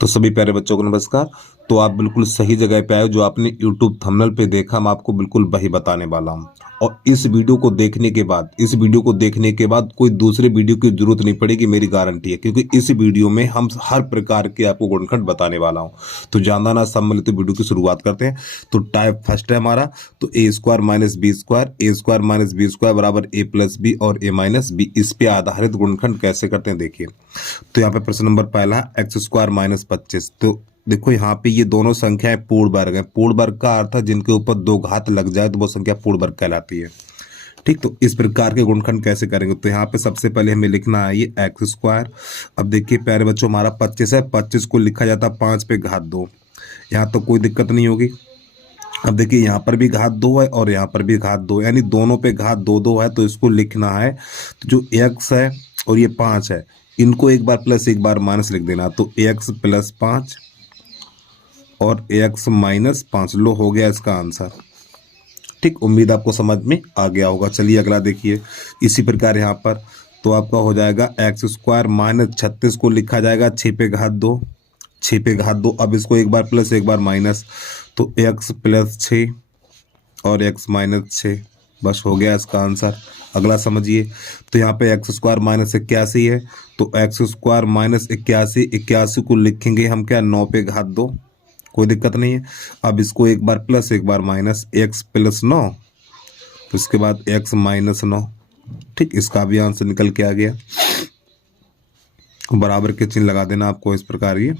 तो सभी प्यारे बच्चों को नमस्कार। तो आप बिल्कुल सही जगह पे आए हो। जो आपने YouTube थंबनेल पे देखा, मैं आपको बिल्कुल वही बताने वाला हूँ। और इस वीडियो को देखने के बाद कोई दूसरे वीडियो की जरूरत नहीं पड़ेगी, मेरी गारंटी है। क्योंकि इस वीडियो में हम हर प्रकार के आपको गुणनखंड बताने वाला हूँ। तो जानना ना सब मिले तो वीडियो की शुरुआत करते हैं। तो टाइप फर्स्ट है हमारा, तो ए स्क्वायर माइनस बी स्क्वायर बराबर ए प्लस बी और ए माइनस बी। इस पे आधारित गुणनखंड कैसे करते हैं देखिए। तो यहाँ पे प्रश्न नंबर पहला एक्स स्क्वायर माइनस 25। तो देखो यहाँ पे ये दोनों संख्याएं पूर्ण वर्ग है। पूर्ण वर्ग का अर्थ है जिनके ऊपर दो घात लग जाए तो वो संख्या पूर्ण वर्ग कहलाती है। ठीक, तो इस प्रकार के गुणनखंड कैसे करेंगे। तो यहाँ पे सबसे पहले हमें लिखना है ये एक्स स्क्वायर। अब देखिए प्यारे बच्चों, हमारा 25 है, 25 को लिखा जाता है 5 पे घात 2। यहाँ तो कोई दिक्कत नहीं होगी। अब देखिए यहाँ पर भी घात 2 है और यहाँ पर भी घात 2, यानी दोनों पे घात 2 है। तो इसको लिखना है, तो जो एक्स है और ये 5 है, इनको एक बार प्लस एक बार माइनस लिख देना। तो एक्स प्लस 5 और एक्स माइनस 5 लो, हो गया इसका आंसर। ठीक, उम्मीद आपको समझ में आ गया होगा। चलिए अगला देखिए। इसी प्रकार यहाँ पर तो आपका हो जाएगा एक्स स्क्वायर माइनस 36 को लिखा जाएगा 6 पे घात 2, 6 पे घात 2। अब इसको एक बार प्लस एक बार माइनस, तो एक्स प्लस 6 और एक्स माइनस 6, बस हो गया इसका आंसर। अगला समझिए। तो यहाँ पे एक्स स्क्वायर माइनस 81 है, तो एक्स स्क्वायर माइनस 81 को लिखेंगे हम क्या, 9 पे घात 2, कोई दिक्कत नहीं है। अब इसको एक बार प्लस एक बार माइनस, एक्स प्लस 9, तो इसके बाद एक्स माइनस 9। ठीक, इसका भी आंसर निकल के आ गया। बराबर के चिन्ह लगा देना आपको इस प्रकार ये।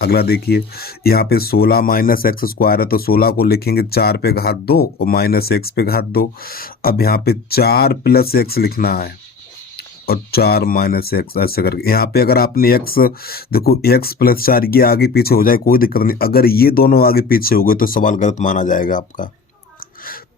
अगला देखिए, यहाँ पे 16 माइनस एक्स स्क्वायर है, तो 16 को लिखेंगे 4 पे घात 2 और माइनस एक्स पे घात 2। अब यहाँ पे 4 प्लस एक्स लिखना है और 4 माइनस एक्स, ऐसे करके। यहाँ पे अगर आपने एक्स, देखो एक्स प्लस 4 ये आगे पीछे हो जाए कोई दिक्कत नहीं। अगर ये दोनों आगे पीछे हो गए तो सवाल गलत माना जाएगा आपका।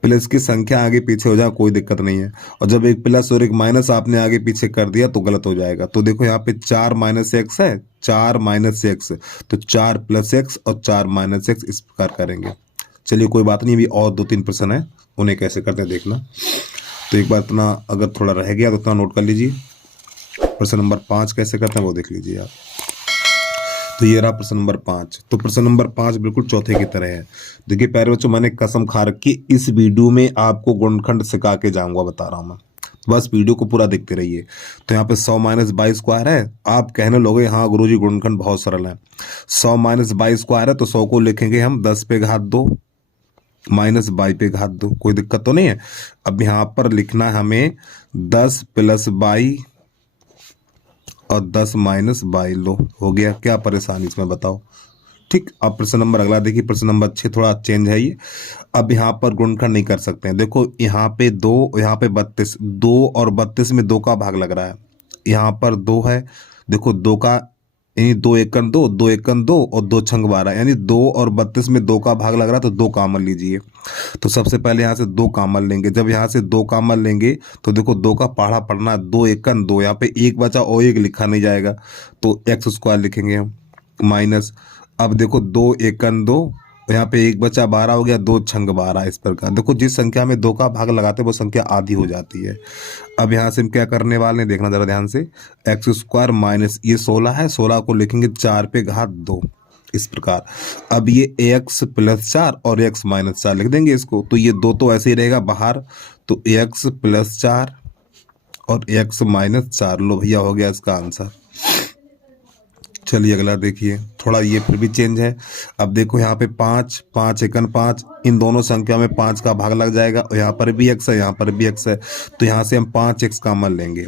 प्लस की संख्या आगे पीछे हो जाए कोई दिक्कत नहीं है, और जब एक प्लस और एक माइनस आपने आगे पीछे कर दिया तो गलत हो जाएगा। तो देखो यहाँ पे 4 माइनस एक्स है, 4 माइनस एक्स, तो 4 प्लस एक्स और 4 माइनस एक्स, इस प्रकार करेंगे। चलिए कोई बात नहीं, अभी और 2-3 प्रश्न है, उन्हें कैसे करते हैं देखना। तो एक बार इतना अगर थोड़ा रह गया तो इतना नोट कर लीजिए। प्रश्न नंबर 5 कैसे करते हैं वो देख लीजिए आप। तो ये रहा प्रश्न नंबर 5। तो प्रश्न नंबर 5 बिल्कुल चौथे की तरह है। देखिए प्यारे बच्चों, मैंने कसम खा रखी, इस वीडियो में आपको गुणनखंड सिखा के जाऊंगा, बता रहा हूं मैं। बस वीडियो को पूरा देखते रहिए। तो यहाँ पे 100 माइनस 22 स्क्वायर है। आप कहने लोगे हाँ गुरुजी गुणनखंड बहुत सरल है। 100 माइनस 22 स्क्वायर है, तो 100 को लिखेंगे हम 10 पे घात 2 माइनस 22 पे घात 2, कोई दिक्कत तो नहीं है। अब यहाँ पर लिखना है हमें 10 प्लस 22 और 10 माइनस 22, लो हो गया। क्या परेशानी इसमें बताओ। ठीक, अब प्रश्न नंबर अगला देखिए। प्रश्न नंबर 6 थोड़ा चेंज है ये। अब यहाँ पर गुणनखंड नहीं कर सकते हैं। देखो यहाँ पे 2, यहाँ पे 32, 2 और 32 में 2 का भाग लग रहा है। यहाँ पर 2 है, देखो 2 का, यानी 2 एकम 2, 2 एकम 2 और 2 छंग 12, यानी 2 और 32 में 2 का भाग लग रहा है, तो 2 कॉमन लीजिए। तो सबसे पहले यहाँ से 2 कॉमन लेंगे। जब यहाँ से 2 कॉमन लेंगे तो देखो 2 का पहाड़ा पढ़ना, 2 एकम 2, यहाँ पे एक बचा और एक लिखा नहीं जाएगा, तो एक्स स्क्वायर लिखेंगे हम माइनस। अब देखो 2 एकम 2, यहाँ पे एक बचा 12 हो गया, 2 छंग 12, इस प्रकार। देखो जिस संख्या में 2 का भाग लगाते हैं वो संख्या आधी हो जाती है। अब यहाँ से हम क्या करने वाले हैं देखना जरा ध्यान से। एक्स स्क्वायर माइनस ये 16 है, 16 को लिखेंगे 4 पे घात 2, इस प्रकार। अब ये एक्स प्लस 4 और एक्स माइनस 4 लिख देंगे इसको, तो ये 2 तो ऐसे ही रहेगा बाहर, तो एक्स प्लस 4 और एक्स माइनस 4, लो भैया हो गया इसका आंसर। चलिए अगला देखिए, थोड़ा ये फिर भी चेंज है। अब देखो यहाँ पे 5, 5 एकन 5, इन दोनों संख्या में 5 का भाग लग जाएगा, और यहाँ पर भी एक्स है, यहाँ पर भी एक्स है, तो यहाँ से हम 5x कॉमन लेंगे,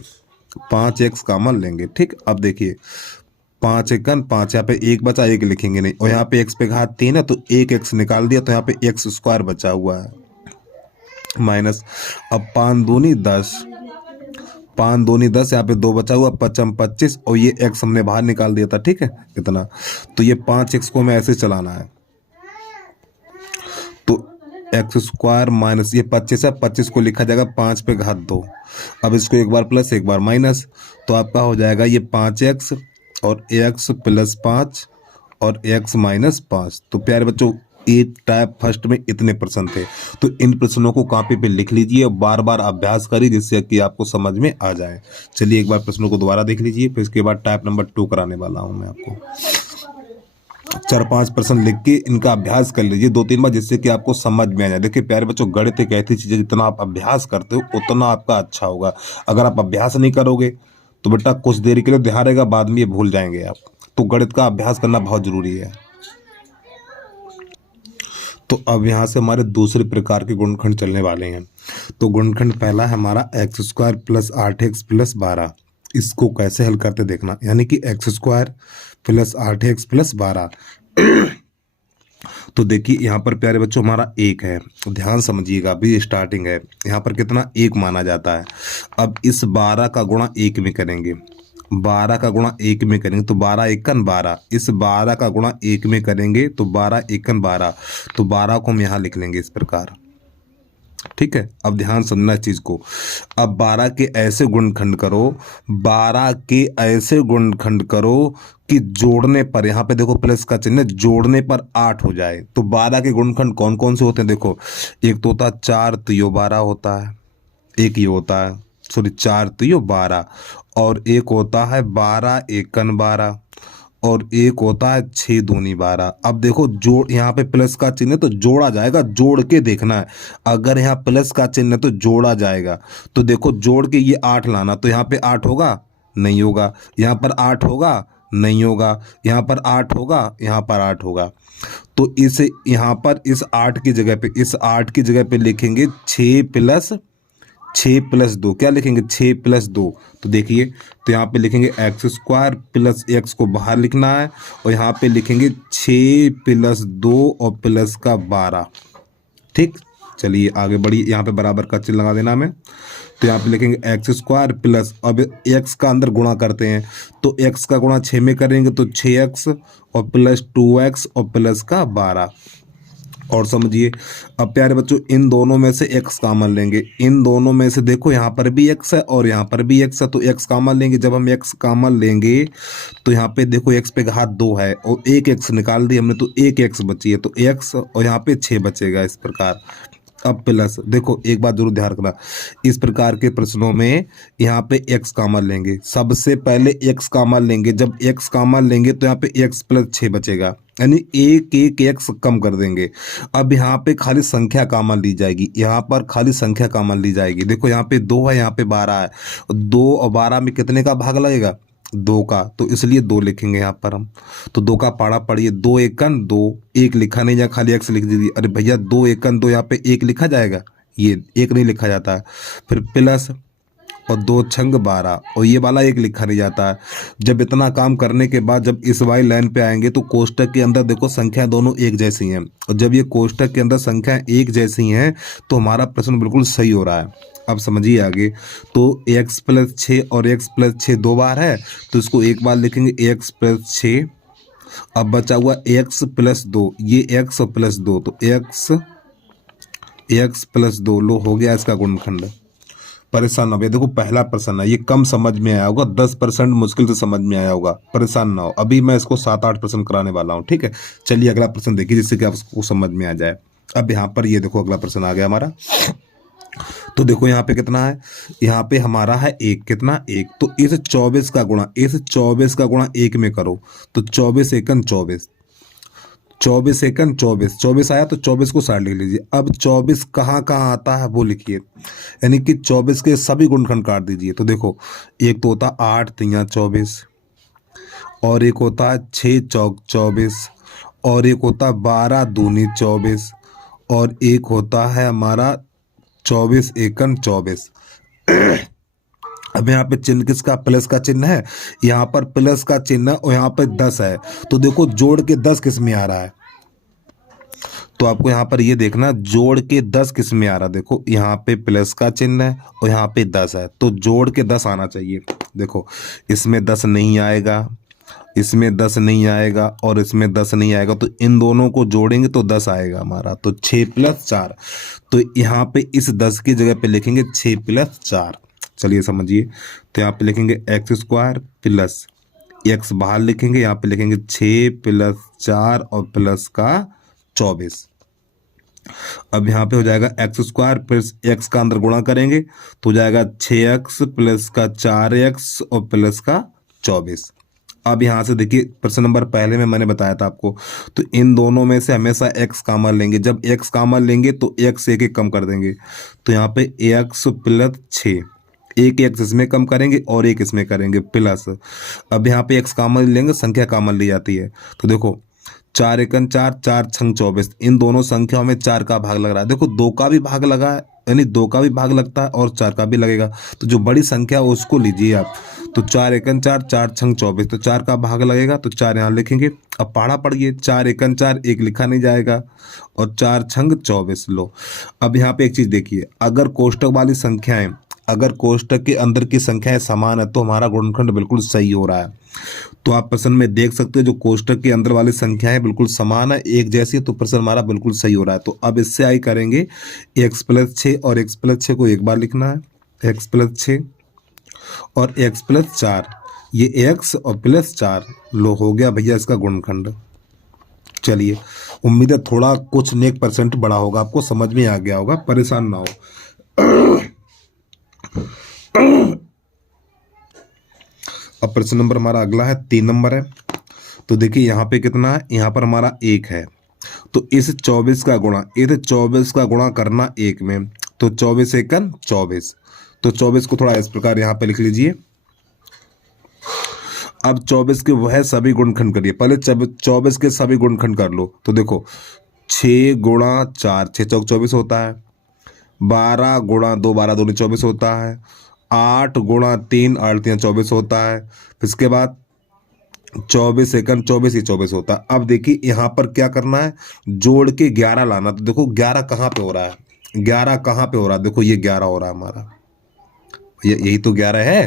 5x कॉमन लेंगे। ठीक, अब देखिए 5 एकन 5, यहाँ पे एक बचा, एक लिखेंगे नहीं, और यहाँ पे x पे घात 3 है, तो एक x निकाल दिया, तो यहाँ पे एक्स स्क्वायर बचा हुआ है माइनस। अब 5 दूनी 10, 5 दूनी 10, यहाँ पे 2 बचा हुआ, 5 25, और ये x हमने बाहर निकाल दिया था। ठीक है इतना, तो ये 5x को हमें ऐसे चलाना है, तो एक्स स्क्वायर माइनस ये 25 है, 25 को लिखा जाएगा 5 पे घात 2। अब इसको एक बार प्लस एक बार माइनस, तो आपका हो जाएगा ये 5x और x प्लस 5 और x माइनस 5। तो प्यारे बच्चों, ये टाइप फर्स्ट में इतने प्रश्न थे, तो इन प्रश्नों को कॉपी पे लिख लीजिए और बार बार अभ्यास करिए जिससे कि आपको समझ में आ जाए। चलिए एक बार प्रश्नों को दोबारा देख लीजिए, फिर इसके बाद टाइप नंबर 2 कराने वाला हूं मैं आपको। 4-5% लिख के इनका अभ्यास कर लीजिए 2-3 बार, जिससे कि आपको समझ में आ जाए। देखिए प्यारे बच्चों, गणित एक ऐसी चीज़ है, जितना आप अभ्यास करते हो उतना आपका अच्छा होगा। अगर आप अभ्यास नहीं करोगे तो बेटा कुछ देर के लिए ध्यान रहेगा, बाद में ये भूल जाएंगे आप। तो गणित का अभ्यास करना बहुत जरूरी है। तो अब यहाँ से हमारे दूसरे प्रकार के गुणनखंड चलने वाले हैं। तो गुणनखंड पहला है हमारा x² प्लस 8x प्लस 12। इसको कैसे हल करते देखना, यानी कि x² प्लस 8x प्लस 12। तो देखिए यहाँ पर प्यारे बच्चों हमारा एक है, ध्यान समझिएगा, अभी स्टार्टिंग है। यहाँ पर कितना एक माना जाता है। अब इस 12 का गुणा एक में करेंगे, 12 का गुणा एक में करेंगे तो 12 एकन 12। इस 12 का गुणा एक में करेंगे तो 12 एकन 12। तो 12 को हम यहाँ लिख लेंगे इस प्रकार। ठीक है, अब ध्यान समझना इस चीज को। अब 12 के ऐसे गुणनखंड करो, 12 के ऐसे गुणनखंड करो कि जोड़ने पर, यहाँ पे देखो प्लस का चिन्ह, जोड़ने पर 8 हो जाए। तो 12 के गुणनखंड कौन कौन से होते हैं देखो, एक तो होता है 4 तियो 12 होता है, एक ये होता है, सॉरी 4 तियो 12, और एक होता है 12 एकन 12, और एक होता है 6 दूनी 12। अब देखो जोड़, यहाँ पे प्लस का चिन्ह है तो जोड़ा जाएगा, जोड़ के देखना है। अगर यहाँ प्लस का चिन्ह है तो जोड़ा जाएगा। तो देखो जोड़ के ये 8 लाना, तो यहाँ पे 8 होगा, नहीं होगा। यहाँ पर 8 होगा, नहीं होगा। यहाँ पर 8 होगा, यहाँ पर 8 होगा। तो इस यहाँ पर इस 8 की जगह पे, इस 8 की जगह पे लिखेंगे 6 प्लस 2। क्या लिखेंगे, 6 प्लस 2। तो देखिए, तो यहाँ पे लिखेंगे x² प्लस x को बाहर लिखना है, और यहाँ पे लिखेंगे 6 प्लस 2 और प्लस का 12। ठीक, चलिए आगे बढ़िए। यहाँ पे बराबर का चिन्ह लगा देना हमें। तो यहाँ पे लिखेंगे x² प्लस, अब x का अंदर गुणा करते हैं, तो x का गुणा 6 में करेंगे तो 6x और प्लस 2x और प्लस का 12। और समझिए, अब प्यारे बच्चों इन दोनों में से x कॉमन लेंगे। इन दोनों में से देखो यहाँ पर भी x है और यहाँ पर भी x है, तो x कॉमन लेंगे। जब हम x कॉमन लेंगे तो यहाँ पे देखो x पे घात 2 है और एक x निकाल दी हमने, तो एक x बची है, तो x और यहाँ पे 6 बचेगा इस प्रकार। अब प्लस, देखो एक बात जरूर ध्यान रखना, इस प्रकार के प्रश्नों में यहाँ पे x कॉमन लेंगे, सबसे पहले x कॉमन लेंगे। जब x कॉमन लेंगे तो यहाँ पे x प्लस 6 बचेगा, यानी एक एक x कम कर देंगे। अब यहाँ पे खाली संख्या कॉमन ली जाएगी, यहाँ पर खाली संख्या कॉमन ली जाएगी। देखो यहाँ पे 2 है, यहाँ पे 12 है, 2 और 12 में कितने का भाग लगेगा, 2 का, तो इसलिए 2 लिखेंगे यहाँ पर हम। तो 2 का पाड़ा पढ़िए, 2 एकन 2, एक लिखा नहीं जाए, खाली x लिख दीजिए। अरे भैया 2 एकन 2, यहाँ पे एक लिखा जाएगा, ये एक नहीं लिखा जाता है। फिर प्लस और 2 छंग 12, और ये वाला एक लिखा नहीं जाता है। जब इतना काम करने के बाद जब इस वाली लाइन पे आएंगे तो कोष्टक के अंदर देखो संख्या दोनों एक जैसी हैं, और जब ये कोष्टक के अंदर संख्या एक जैसी हैं तो हमारा प्रश्न बिल्कुल सही हो रहा है। अब समझिए आगे, तो x प्लस 6 और x प्लस 6 दो बार है, तो इसको एक बार लिखेंगे x प्लस 6। अब बचा हुआ x प्लस 2, ये x प्लस 2, तो x प्लस 2 लो हो गया इसका गुणनखंड। परेशान ना हो, देखो पहला प्रश्न है, ये कम समझ में आया होगा, 10% मुश्किल से समझ में आया होगा, परेशान ना हो। अभी मैं इसको 7-8% कराने वाला हूँ, ठीक है। चलिए अगला प्रश्न देखिए, जिससे कि आपको समझ में आ जाए। अब यहाँ पर ये देखो अगला प्रश्न आ गया हमारा। तो देखो यहाँ पे कितना है, यहाँ पे हमारा है एक, कितना एक, तो इस 24 का गुणा, इस 24 का गुणा एक में करो, तो 24 एकन 24, 24 एकन 24, 24 आया तो 24 को साइड लिख लीजिए। अब 24 कहाँ कहाँ आता है वो लिखिए, यानी कि 24 के सभी गुणनखंड काट दीजिए। तो देखो एक तो होता 8 तिया 24, और एक होता है 6 चौक 24, और एक होता 12 दूनी 24, और एक होता है हमारा 24 एकन 24। अब यहाँ पे चिन्ह किसका, प्लस का चिन्ह है, यहाँ पर प्लस का चिन्ह और यहाँ पे 10 है। तो देखो जोड़ के 10 किस में आ रहा है, तो आपको यहाँ पर ये देखना जोड़ के 10 किस में आ रहा है। देखो यहाँ पे प्लस का चिन्ह है और यहाँ पे 10 है, तो जोड़ के 10 आना चाहिए। देखो इसमें 10 नहीं आएगा, इसमें 10 नहीं आएगा, और इसमें 10 नहीं आएगा, तो इन दोनों को जोड़ेंगे तो 10 आएगा हमारा, तो 6 प्लस 4। तो यहाँ पे इस 10 की जगह पे लिखेंगे 6 प्लस 4। चलिए समझिए, तो यहाँ पे लिखेंगे x² प्लस x बाहर लिखेंगे, यहाँ पे लिखेंगे 6 प्लस 4 और प्लस का 24। अब यहाँ पे हो जाएगा x² प्लस x का अंदर गुणा करेंगे तो हो जाएगा 6x प्लस का 4x और प्लस का 24। अब यहाँ से देखिए प्रश्न नंबर पहले में मैंने बताया था आपको, तो इन दोनों में से हमेशा x कॉमन लेंगे। जब x कॉमन लेंगे तो x एक एक कम कर देंगे, तो यहाँ पे x प्लस 6, एक x इसमें कम करेंगे और एक इसमें करेंगे प्लस। अब यहाँ पे x कॉमन लेंगे, संख्या कॉमन ली जाती है, तो देखो 4 एकन 4, 4 छंग 24, इन दोनों संख्याओं में 4 का भाग लग रहा है। देखो 2 का भी भाग लगा है, यानी 2 का भी भाग लगता है और 4 का भी लगेगा, तो जो बड़ी संख्या है उसको लीजिए आप। तो 4 एकन 4, 4 छंग 24, तो 4 का भाग लगेगा, तो 4 यहाँ लिखेंगे। अब पढ़ा पढ़िए, 4 एकन 4, एक लिखा नहीं जाएगा, और 4 छंग 24। लो अब यहाँ पे एक चीज देखिए, अगर कोष्टक वाली संख्याएं, अगर कोष्टक के अंदर की संख्याएं समान है तो हमारा गुणनखंड बिल्कुल सही हो रहा है। तो आप प्रश्न में देख सकते हो जो कोष्टक के अंदर वाली संख्याएं बिल्कुल समान है, एक जैसी है, तो प्रश्न हमारा बिल्कुल सही हो रहा है। तो अब इससे आई करेंगे x प्लस 6, और x प्लस 6 को एक बार लिखना है, x प्लस 6 और x प्लस 4, ये x और प्लस 4। लो हो गया भैया इसका गुणनखंड। चलिए, उम्मीद है थोड़ा कुछ नेक परसेंट बड़ा होगा, आपको समझ में आ गया होगा, परेशान ना हो। अब प्रश्न नंबर हमारा अगला है 3 नंबर है। तो देखिए यहाँ पे कितना है, यहाँ पर हमारा 1 है, तो इस 24 का गुणा, इस 24 का गुणा करना 1 में, तो 24 एकन 24, तो 24 को थोड़ा इस प्रकार यहाँ पे लिख लीजिए। अब 24 के वह सभी गुणनखंड करिए, पहले 24 के सभी गुणनखंड कर लो। तो देखो 6 गुणा 4, 6 चौक 24 होता है, 12 गुणा 2, 12 दूनी 24 होता है, 8 गुणा 3, 8 3 24 होता है, फिर इसके बाद 24 एकन 24 ही 24 होता है। अब देखिए यहाँ पर क्या करना है, जोड़ के 11 लाना। तो देखो 11 कहाँ पे हो रहा है, 11 कहाँ पे हो रहा है, देखो ये 11 हो रहा है हमारा, यही तो 11 है,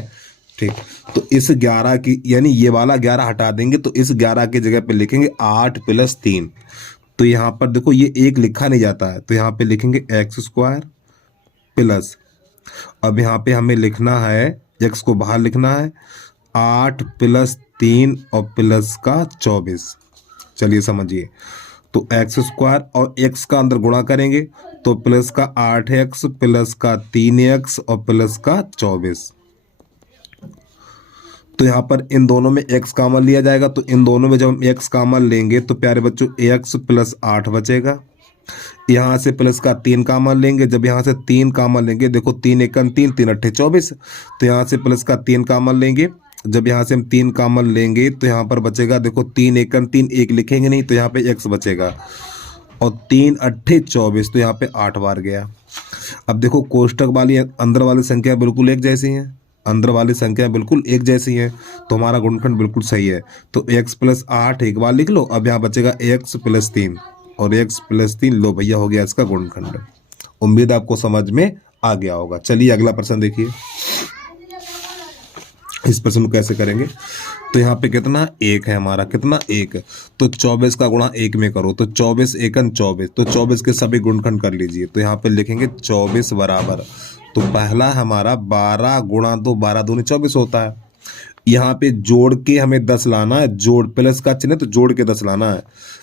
ठीक। तो इस 11 की, यानी ये वाला 11 हटा देंगे, तो इस 11 की जगह पे लिखेंगे 8 प्लस 3। तो यहाँ पर देखो ये एक लिखा नहीं जाता है, तो यहाँ पे लिखेंगे x स्क्वायर प्लस, अब यहाँ पे हमें लिखना है, x को बाहर लिखना है, 8 प्लस 3 और प्लस का 24। चलिए समझिए, तो x स्क्वायर और x का अंदर गुणा करेंगे, तो प्लस का 8x प्लस का 3x और प्लस का 24। तो यहाँ पर इन दोनों में x कॉमन लिया जाएगा, तो इन दोनों में जब हम x कॉमन लेंगे तो प्यारे बच्चों x प्लस 8 बचेगा। यहाँ से प्लस का 3 कॉमन लेंगे, जब यहाँ से 3 कॉमन लेंगे, देखो 3 एकन 3, 3 अट्ठे 24, तो यहाँ से प्लस का 3 कॉमन लेंगे, जब यहाँ से हम 3 कॉमन लेंगे तो यहाँ पर बचेगा, देखो 3 एकन 3, एक लिखेंगे नहीं, तो यहाँ पे x बचेगा, और 3 अट्ठे 24, तो यहाँ पे 8 बार गया। अब देखो कोष्टक वाली अंदर वाली संख्या बिल्कुल एक जैसी है, अंदर वाली संख्या बिल्कुल एक जैसी है, तो हमारा गुणनखंड बिल्कुल सही है। तो x प्लस 8 एक बार लिख लो, अब यहाँ बचेगा x प्लस 3 और x प्लस 3। लो भैया हो गया इसका गुणनखंड। उम्मीद आपको समझ में आ गया होगा। चलिए अगला प्रश्न देखिए, इस प्रश्न को कैसे करेंगे। तो यहाँ पे कितना 1 है हमारा, कितना 1, तो 24 का गुणा 1 में करो, तो 24 एकन 24, तो 24 के सभी गुणनखंड कर लीजिए। तो यहाँ पे लिखेंगे 24 बराबर, तो पहला हमारा 12 गुणा 2, 12 दूनी 24 होता है। यहाँ पे जोड़ के हमें 10 लाना है, जोड़ प्लस का चिन्ह, तो जोड़ के 10 लाना है।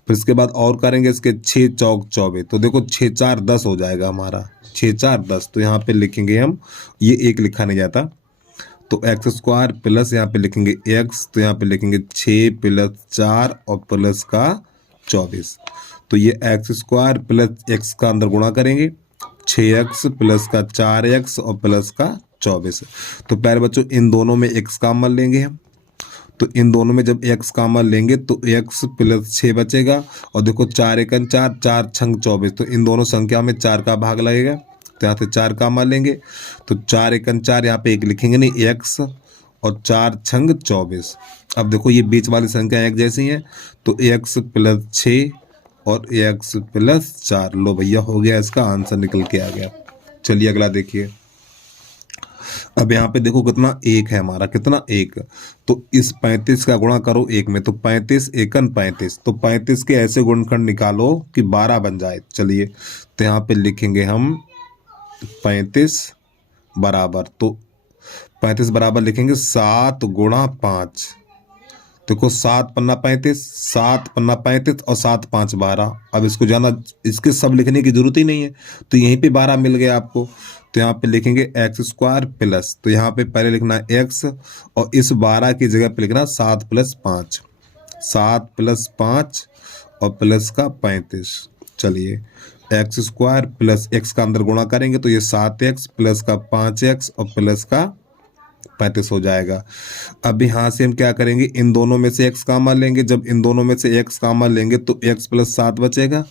फिर इसके बाद और करेंगे इसके 6 चौक 24, तो देखो 6 4 10 हो जाएगा हमारा, 6 4 10। तो यहाँ पे लिखेंगे हम, ये एक लिखा नहीं जाता, तो एक्स स्क्वायर प्लस यहाँ पे लिखेंगे x, तो यहाँ पे लिखेंगे 6 प्लस 4 और प्लस का 24। तो ये एक्स स्क्वायर प्लस x का अंदर गुणा करेंगे, 6x प्लस का 4x और प्लस का 24। तो प्यारे बच्चों इन दोनों में x कॉमन लेंगे हम, तो इन दोनों में जब x कॉमन लेंगे तो x प्लस 6 बचेगा, और देखो 4 एकन 4, 4 छंग 24, तो इन दोनों संख्या में 4 का भाग लगेगा, तो यहाँ से 4 कॉमन लेंगे, तो 4 एकन 4, यहाँ पे एक लिखेंगे नहीं, x और 4 छंग 24। अब देखो ये बीच वाली संख्या एक जैसी है, तो x प्लस 6 और x प्लस 4। लो भैया हो गया, इसका आंसर निकल के आ गया। चलिए अगला देखिए, अब यहाँ पे देखो कितना 1 है हमारा, कितना 1, तो इस 35 का गुणा करो 1 में, तो 35 एकन 35, तो 35 के ऐसे गुणनखंड निकालो कि 12 बन जाए। चलिए तो यहाँ पे लिखेंगे हम 35 बराबर, तो 35 बराबर लिखेंगे 7 गुणा 5, देखो 7 पन्ना 35, 7 पन्ना 35 और 7 5 12। अब इसको ज़्यादा इसके सब लिखने की जरूरत ही नहीं है, तो यहीं पे 12 मिल गया आपको। तो यहाँ पे लिखेंगे एक्स स्क्वायर प्लस, तो यहाँ पे पहले लिखना है एक्स और इस 12 की जगह पे लिखना 7 + 5, 7 + 5 और प्लस का 35। चलिए एक्स स्क्वायर प्लस एक्स का अंदर गुणा करेंगे तो ये 7x प्लस का 5x और प्लस का 35 हो जाएगा। अब यहाँ से हम क्या करेंगे, इन दोनों में से x कॉमन लेंगे। जब इन दोनों में से x कॉमन लेंगे तो x + 7 बचेगा।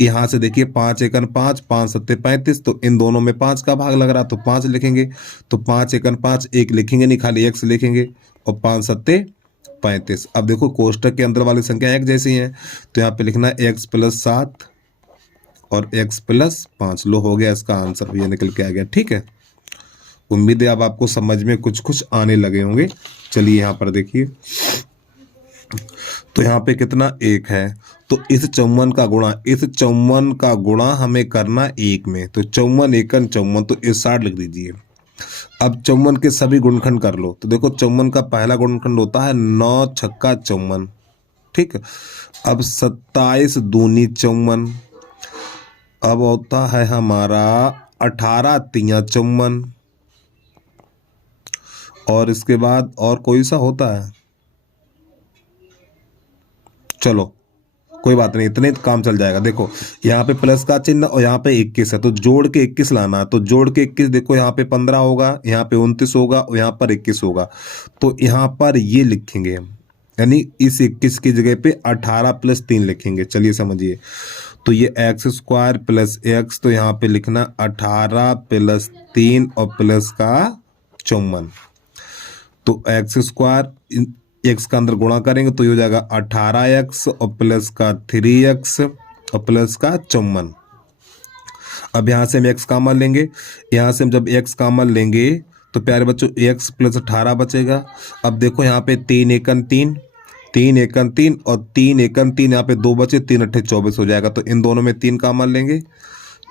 यहाँ से देखिए 5 × 5, 5 × 7 = 35, तो इन दोनों में 5 का भाग लग रहा तो 5 लिखेंगे। तो 5 × 5 1 लिखेंगे नहीं, खाली x लिखेंगे और 5 × 7 = 35। अब देखो कोष्टक के अंदर वाली संख्या एक जैसी है तो यहाँ पे लिखना है x + 7 और x + 5। लो हो गया, इसका आंसर ये निकल के आ गया। ठीक है, उम्मीद है अब आपको समझ में कुछ कुछ आने लगे होंगे। चलिए यहाँ पर देखिए, तो यहाँ पे कितना 1 है, तो इस 54 का गुणा हमें करना 1 में, तो 54 × 1 = 54, तो इस 60 लिख दीजिए। अब 54 के सभी गुणनखंड कर लो, तो देखो 54 का पहला गुणनखंड होता है 9 × 6 = 54। ठीक, अब 27 दूनी 54, अब होता है हमारा 18 × 3 = 54, और इसके बाद और कोई सा होता है, चलो कोई बात नहीं, इतने काम चल जाएगा। देखो यहाँ पे प्लस का चिन्ह और यहाँ पे 21 है, तो जोड़ के 21 लाना, तो जोड़ के 21, देखो यहाँ पे 15 होगा, यहाँ पे 29 होगा और यहाँ पर 21 होगा, तो यहाँ पर ये लिखेंगे हम, यानी इस 21 की जगह पे 18 + 3 लिखेंगे। चलिए समझिए, तो ये x स्क्वायर प्लस x, तो यहाँ पे लिखना 18 + 3 और प्लस का 54, तो एक्स स्क्वायर एक्स का अंदर गुणा करेंगे तो ये हो जाएगा 18x और प्लस का 3x और प्लस का 54। अब यहाँ से हम x कॉमन लेंगे, यहाँ से हम जब x कॉमन लेंगे तो प्यारे बच्चों x + 18 बचेगा। अब देखो यहाँ पे 3 × 1 = 3, 3 × 1 = 3 और 3 × 1 = 3, यहाँ पे 2 बचे, 3 × 8 = 24 हो जाएगा। तो इन दोनों में 3 कॉमन लेंगे।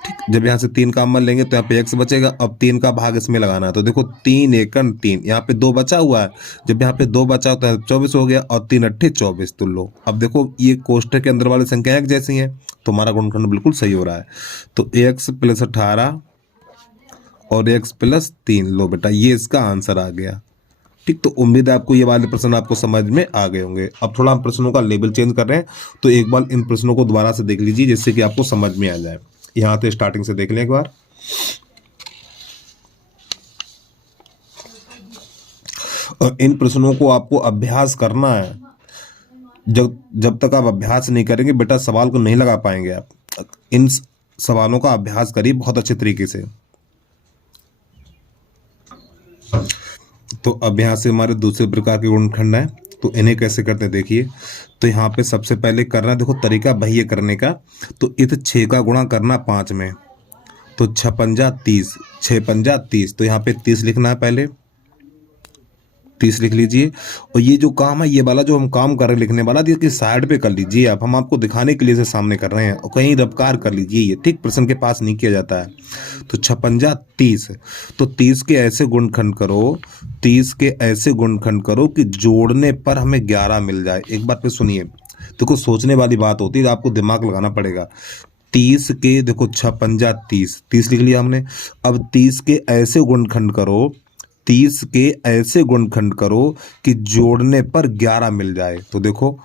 ठीक, जब यहाँ से 3 कॉमन लेंगे तो यहाँ पे x बचेगा। अब 3 का भाग इसमें लगाना है, तो देखो 3 × 1 = 3, यहाँ पे 2 बचा हुआ है, जब यहाँ पे 2 बचा होता है 24 हो गया और 3 × 8 = 24। तो लो, अब देखो ये कोष्टक के अंदर वाली संख्या एक जैसी है, तो हमारा गुणनखंड बिल्कुल सही हो रहा है। तो x + 18 और x + 3, लो बेटा ये इसका आंसर आ गया। ठीक, तो उम्मीद है आपको ये वाले प्रश्न आपको समझ में आ गए होंगे। अब थोड़ा हम प्रश्नों का लेवल चेंज कर रहे हैं, तो एक बार इन प्रश्नों को दोबारा से देख लीजिए जिससे कि आपको समझ में आ जाए। यहाँ तो स्टार्टिंग से देख लें एक बार। और इन प्रश्नों को आपको अभ्यास करना है। जब तक आप अभ्यास नहीं करेंगे बेटा सवाल को नहीं लगा पाएंगे आप। इन सवालों का अभ्यास करिए बहुत अच्छे तरीके से। तो अब यहाँ से हमारे दूसरे प्रकार के गुणनखंड हैं, तो इन्हें कैसे करते हैं देखिए। तो यहाँ पे सबसे पहले करना, देखो तरीका वही है करने का। तो इस 6 का गुणा करना 5 में, तो 6 × 30, 6 × 30, तो यहाँ पे 30 लिखना है, पहले 30 लिख लीजिए। और ये जो काम है, ये वाला जो हम काम कर रहे हैं लिखने वाला, इसकी साइड पे कर लीजिए आप, हम आपको दिखाने के लिए से सामने कर रहे हैं, और कहीं रफ्कार कर लीजिए, ये ठीक प्रश्न के पास नहीं किया जाता है। तो 6 × 30, तो 30 के ऐसे गुणनखंड करो, 30 के ऐसे गुणनखंड करो कि जोड़ने पर हमें 11 मिल जाए। एक बात पे सुनिए, देखो सोचने वाली बात होती है, आपको दिमाग लगाना पड़ेगा। 30 के देखो 6 × 30, 30 लिख लिया हमने। अब 30 के ऐसे गुणनखंड करो, 30 के ऐसे गुणनखंड करो कि जोड़ने पर 11 मिल जाए। तो देखो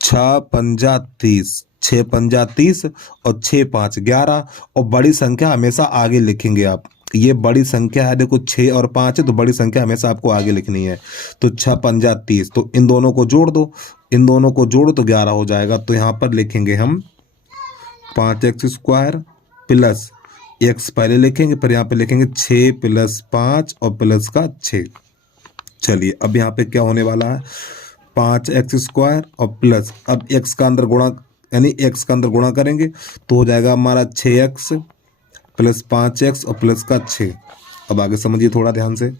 6 × 30, 6 × 30 और 6 × 5 = 11, और बड़ी संख्या हमेशा आगे लिखेंगे आप। ये बड़ी संख्या है, देखो 6 और 5 है, तो बड़ी संख्या हमेशा आपको आगे लिखनी है। तो 6 × 30, तो इन दोनों को जोड़ दो, इन दोनों को जोड़ो तो 11 हो जाएगा। तो यहाँ पर लिखेंगे हम 5x स्क्वायर प्लस x पहले लिखेंगे, फिर यहाँ पे लिखेंगे 6 + 5 और प्लस का 6। चलिए अब यहाँ पे क्या होने वाला है, 5x स्क्वायर और प्लस, अब x का अंदर गुणा, यानी x का अंदर गुणा करेंगे तो हो जाएगा हमारा 6x प्लस 5x और प्लस का 6। अब आगे समझिए थोड़ा ध्यान से।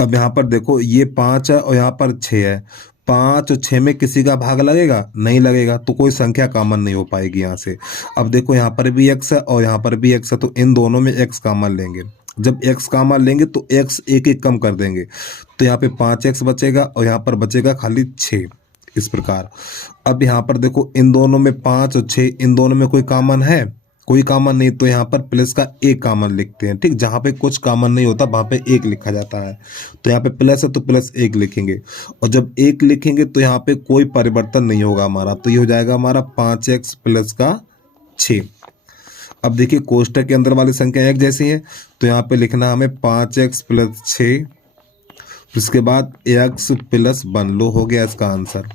अब यहाँ पर देखो ये 5 है और यहाँ पर 6 है, 5 और 6 में किसी का भाग लगेगा, नहीं लगेगा, तो कोई संख्या कॉमन नहीं हो पाएगी यहाँ से। अब देखो यहाँ पर भी x है और यहाँ पर भी x है, तो इन दोनों में x कॉमन लेंगे। जब x कॉमन लेंगे तो x एक एक कम कर देंगे, तो यहाँ पे 5x बचेगा और यहाँ पर बचेगा खाली 6, इस प्रकार। अब यहाँ पर देखो इन दोनों में 5 और 6, इन दोनों में कोई कॉमन है, कोई कॉमन नहीं तो यहाँ पर प्लस का एक कॉमन लिखते हैं। ठीक, जहाँ पे कुछ कॉमन नहीं होता वहाँ पे एक लिखा जाता है। तो यहाँ पे प्लस है तो प्लस एक लिखेंगे, और जब एक लिखेंगे तो यहाँ पे कोई परिवर्तन नहीं होगा हमारा, तो ये हो जाएगा हमारा 5x प्लस का 6। अब देखिए कोष्टक के अंदर वाली संख्या एक जैसी है, तो यहाँ पे लिखना हमें 5x प्लस 6, उसके बाद x प्लस 1। लो हो गया इसका आंसर।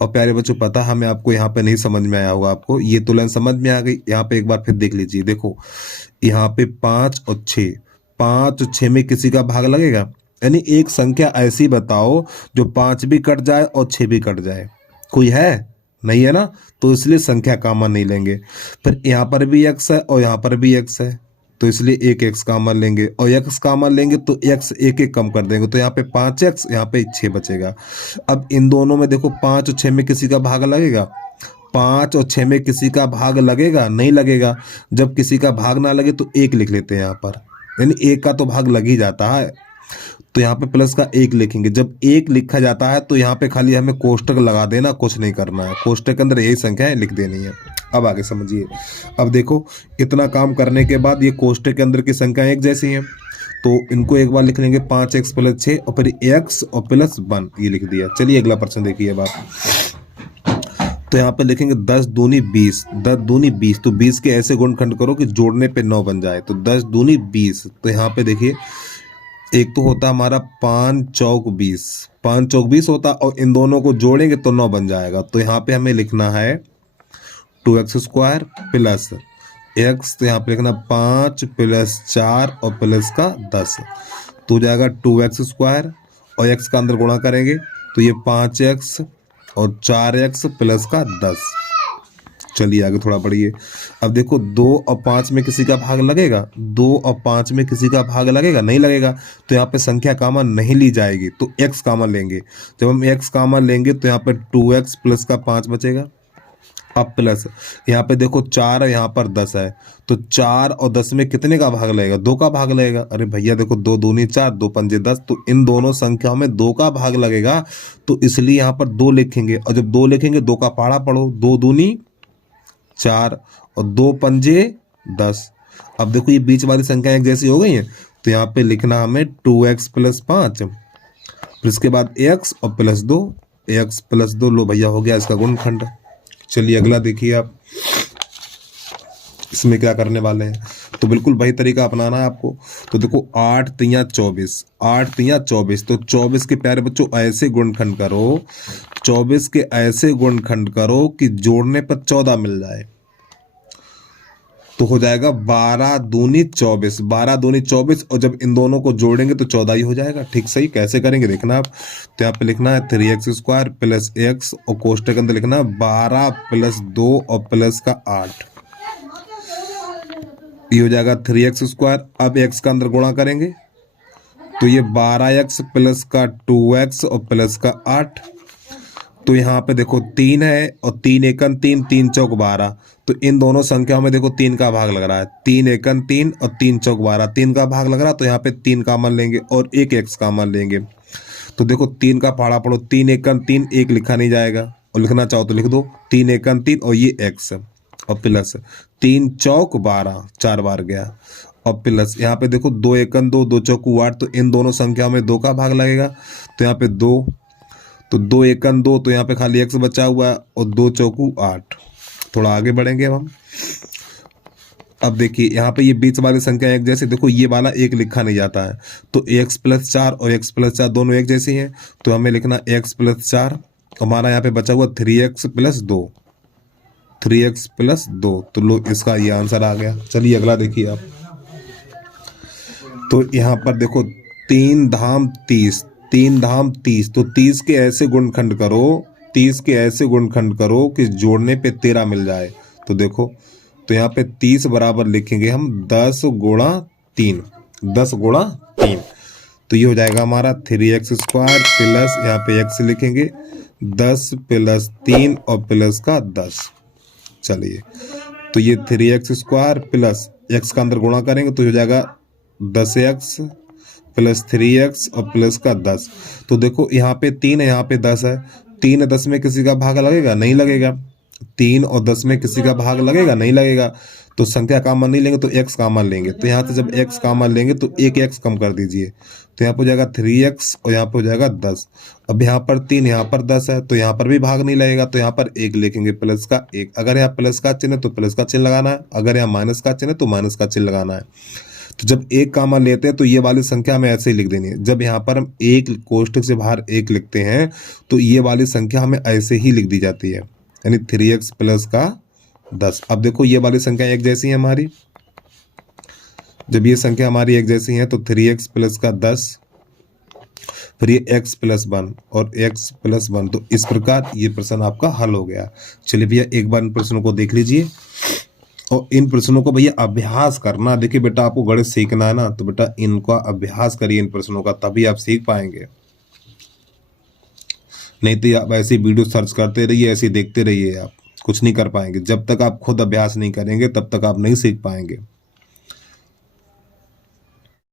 और प्यारे बच्चों पता हमें आपको यहाँ पे नहीं समझ में आया होगा, आपको ये तुलन समझ में आ गई। यहाँ पे एक बार फिर देख लीजिए, देखो यहाँ पे 5 और 6, 5 और 6 में किसी का भाग लगेगा? यानी एक संख्या ऐसी बताओ जो 5 भी कट जाए और 6 भी कट जाए, कोई है? नहीं है ना, तो इसलिए संख्या कॉमन नहीं लेंगे। फिर यहाँ पर भी x है और यहाँ पर भी x है, तो इसलिए एक x कॉमन लेंगे, और x कॉमन लेंगे तो x एक एक कम कर देंगे, तो यहाँ पे 5x, यहाँ पे 6 बचेगा। अब इन दोनों में देखो 5 और 6 में किसी का भाग लगेगा? 5 और 6 में किसी का भाग लगेगा? नहीं लगेगा। जब किसी का भाग ना लगे तो एक लिख लेते हैं यहाँ पर, यानी एक का तो भाग लग ही जाता है, तो यहाँ पे प्लस का एक लिखेंगे। जब एक लिखा जाता है तो यहाँ पे खाली हमें कोष्टक लगा देना, कुछ नहीं करना है, कोष्टक के अंदर यही संख्याएं लिख देनी है। अब आगे समझिए। अब देखो इतना काम करने के बाद ये कोष्टक के अंदर की संख्याएं एक जैसी हैं, तो इनको एक बार लिख लेंगे 5x प्लस 6 और फिर x और प्लस 1, ये लिख दिया। चलिए अगला प्रश्न देखिए। अब आप तो यहाँ पे लिखेंगे 10 दूनी 20, 10 दूनी 20, तो 20 के ऐसे गुणनखंड करो कि जोड़ने पे 9 बन जाए, तो 10 दूनी 20। तो यहाँ पे देखिए एक तो होता हमारा 5 चौक 20, 5 चौक 20 होता, और इन दोनों को जोड़ेंगे तो 9 बन जाएगा। तो यहाँ पे हमें लिखना है 2x स्क्वायर प्लस x, तो यहाँ पे लिखना 5 प्लस 4 और प्लस का 10, तो हो जाएगा 2x स्क्वायर, और x का अंदर गुणा करेंगे तो ये 5x और 4x प्लस का 10। चलिए आगे थोड़ा बढ़िए। अब देखो 2 और 5 में किसी का भाग लगेगा? 2 और 5 में किसी का भाग लगेगा? नहीं लगेगा, तो यहाँ पे संख्या कॉमन नहीं ली जाएगी, तो x कॉमन लेंगे। जब हम x कॉमन लेंगे तो यहाँ पे 2x प्लस का 5 बचेगा। अब प्लस यहाँ पे देखो 4 है, यहाँ पर 10 है, तो 4 और 10 में कितने का भाग लगेगा? 2 का भाग लगेगा। अरे भैया देखो 2 दूनी 4, 2 पंजे 10, तो इन दोनों संख्याओं में 2 का भाग लगेगा, तो इसलिए यहाँ पर 2 लिखेंगे। और जब 2 लिखेंगे 2 का पहाड़ा पढ़ो, 2 दूनी 4 और 2 पंजे 10। अब देखो ये बीच वाली संख्या एक जैसी हो गई है, तो यहाँ पे लिखना हमें 2x प्लस 5, फिर इसके बाद x और प्लस 2, x प्लस 2। लो भैया हो गया इसका गुणनखंड। चलिए अगला देखिए आप, इसमें क्या करने वाले हैं, तो बिल्कुल वही तरीका अपनाना है आपको। तो देखो 8 तियां 24, 8 तियां 24, तो 24 के प्यारे बच्चों ऐसे गुणनखंड करो, 24 के ऐसे गुणनखंड करो कि जोड़ने पर 14 मिल जाए, तो हो जाएगा 12 दूनी 24, 12 दूनी 24, और जब इन दोनों को जोड़ेंगे तो 14 ही हो जाएगा। ठीक सही, कैसे करेंगे देखना आप। तो यहाँ पे लिखना है 3x स्क्वायर प्लस x, और कोष्टक के अंदर लिखना है 12 प्लस 2 और प्लस का 8, ये हो जाएगा 3x स्क्वायर। अब x का अंदर गुणा करेंगे तो ये 12x प्लस का 2x और प्लस का 8, तो यहाँ पे देखो 3 है और 3 एकन 3, 3 चौक 12, तो इन दोनों संख्याओं में देखो 3 का भाग लग रहा है, 3 एकन 3 और 3 चौक 12, 3 का भाग लग रहा है, तो यहाँ पे 3 कॉमन लेंगे और एक x कॉमन लेंगे। तो देखो 3 का पहाड़ा पढ़ो, 3 एकन 3, एक लिखा नहीं जाएगा, और लिखना चाहो तो लिख दो 3 एकन 3 और ये x, और प्लस 3 चौक 12, 4 बार गया, और प्लस यहाँ पे देखो 2 एकन 2, 2 चौक 8, तो इन दोनों संख्याओं में 2 का भाग लगेगा, तो यहाँ पे 2, तो 2 एकन 2, तो यहाँ पे खाली x बचा हुआ है, और 2 चौकू 8। थोड़ा आगे बढ़ेंगे अब हम। अब देखिए यहाँ पे ये बीच वाली संख्या एक जैसे, देखो ये वाला एक लिखा नहीं जाता है, तो x प्लस 4 और x प्लस 4 दोनों एक जैसी हैं, तो हमें लिखना x प्लस 4, हमारा यहाँ पे बचा हुआ 3x प्लस 2, 3x प्लस 2, तो लो इसका ये आंसर आ गया। चलिए अगला देखिए आप। तो यहाँ पर देखो 3 धाम 30, 3 धाम 30, तो 30 के ऐसे गुणनखंड करो, 30 के ऐसे गुणनखंड करो कि जोड़ने पे 13 मिल जाए। तो देखो तो यहाँ पे 30 बराबर लिखेंगे हम 10 गुणा 3, 10 गुणा 3, तो ये हो जाएगा हमारा 3x स्क्वायर प्लस यहाँ पे x लिखेंगे 10 प्लस 3 और प्लस का 10। चलिए तो ये 3x स्क्वायर प्लस x का अंदर गुणा करेंगे तो हो जाएगा 10x प्लस 3x और प्लस का 10। तो देखो यहाँ पे 3 है, यहाँ पे 10 है, 3 10 में किसी का भाग लगेगा? नहीं लगेगा, 3 और 10 में किसी का भाग लगेगा? नहीं लगेगा। तो संख्या कॉमन नहीं लेंगे तो x कॉमन लेंगे। तो यहाँ से जब x कॉमन लेंगे तो एक x कम कर दीजिए, तो यहाँ पर हो जाएगा 3x और यहाँ पर हो जाएगा 10। अब यहाँ पर 3, यहाँ पर 10 है, तो यहाँ पर भी भाग नहीं लगेगा, तो यहाँ पर 1 लिखेंगे, प्लस का 1। अगर यहाँ प्लस का चिन्ह है तो प्लस का चिन्ह लगाना है, अगर यहाँ माइनस का चिन्ह है तो माइनस का चिन्ह लगाना है। तो जब एक कॉमन लेते हैं तो ये वाली संख्या हमें ऐसे ही लिख देनी है। जब यहाँ पर हम एक कोष्ठक से बाहर एक लिखते हैं तो ये वाली संख्या हमें ऐसे ही लिख दी जाती है, यानी 3x प्लस का 10। अब देखो ये वाली संख्या एक जैसी है हमारी, जब ये संख्या हमारी एक जैसी है तो 3x प्लस का 10, फिर ये x प्लस 1 और x प्लस 1। तो इस प्रकार ये प्रश्न आपका हल हो गया। चलिए भैया एक बार इन प्रश्नों को देख लीजिए और इन प्रश्नों को भैया अभ्यास करना। देखिए बेटा आपको गणित सीखना है ना, तो बेटा इनका अभ्यास करिए इन प्रश्नों का, तभी आप सीख पाएंगे। नहीं तो आप ऐसे वीडियो सर्च करते रहिए, ऐसे देखते रहिए, आप कुछ नहीं कर पाएंगे। जब तक आप खुद अभ्यास नहीं करेंगे तब तक आप नहीं सीख पाएंगे।